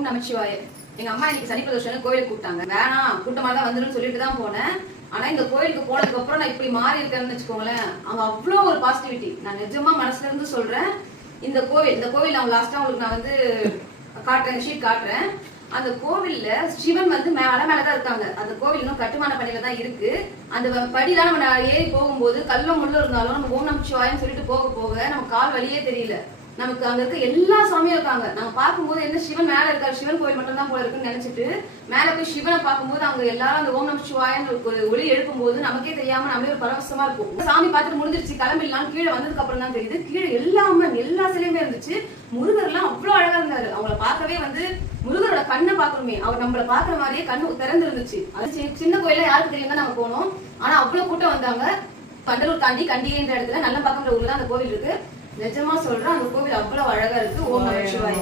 ஓம் நமச்சிவாய. எங்க அம்மா இன்னைக்கு சனி பிரதோஷம் கோயிலுக்கு கூப்பிட்டாங்க. வேணாம் கூட்டமா தான் வந்துடும் சொல்லிட்டு தான் போனேன். ஆனா இந்த கோயிலுக்கு போனதுக்கு அப்புறம் நான் இப்படி மாறி இருக்கேன்னு வச்சுக்கோங்களேன். அவங்க அவ்வளவு ஒரு பாசிட்டிவிட்டி. நான் நிஜமா மனசுல இருந்து சொல்றேன். இந்த கோவில் நான் லாஸ்டா உங்களுக்கு நான் வந்து காட்டுறேன், ஷீட் காட்டுறேன். அந்த கோவில்ல சிவன் வந்து மேலதான் இருக்காங்க. அந்த கோவில் இன்னும் கட்டுமான பணியில தான் இருக்கு. அந்த படிதான் நம்ம ஏறி போகும்போது கல்ல முள்ள இருந்தாலும் நம்ம ஓம் நமச்சிவாயன்னு சொல்லிட்டு போக போக நம்ம கால் வழியே தெரியல. நமக்கு அங்க இருக்க எல்லா சாமியும் இருக்காங்க. நாங்க பார்க்கும்போது என்ன சிவன் மேல இருக்காரு, சிவன் கோயில் மட்டும் தான் போல இருக்குன்னு நினைச்சிட்டு மேல போய் சிவனை பார்க்கும்போது அங்க எல்லாரும் அந்த ஓம் நமச்சிவாயன்னு ஒரு ஒளி எழுப்பும்போது நமக்கே தெரியாம நம்மளே ஒரு பரவசமா இருக்கும். சாமி பார்த்துட்டு முடிஞ்சிருச்சு கிளம்பிடலாம் கீழே வந்ததுக்கு அப்புறம் தான் தெரியுது கீழே எல்லா சிலையுமே இருந்துச்சு. முருகர் எல்லாம் அவ்வளவு அழகா இருந்தாரு. அவங்கள பார்க்கவே வந்து முருகரோட கண்ணை பாக்கணுமே, அவர் நம்மள பாக்குற மாதிரியே கண்ணு திறந்து இருந்துச்சு. அது சின்ன கோயில யாருக்கு தெரியுமா நாங்க போனோம். ஆனா அவ்வளவு கூட்டம் வந்தாங்க. பண்டலூர் தாண்டி கண்டிகைன்ற இடத்துல நல்ல பக்கம்ன்ற ஊர்ல அந்த கோவில் இருக்கு. நிஜமா சொல்றேன், அந்த கோவில் அவ்வளவு அழகா இருக்கு. ஓம் நமச்சிவாய.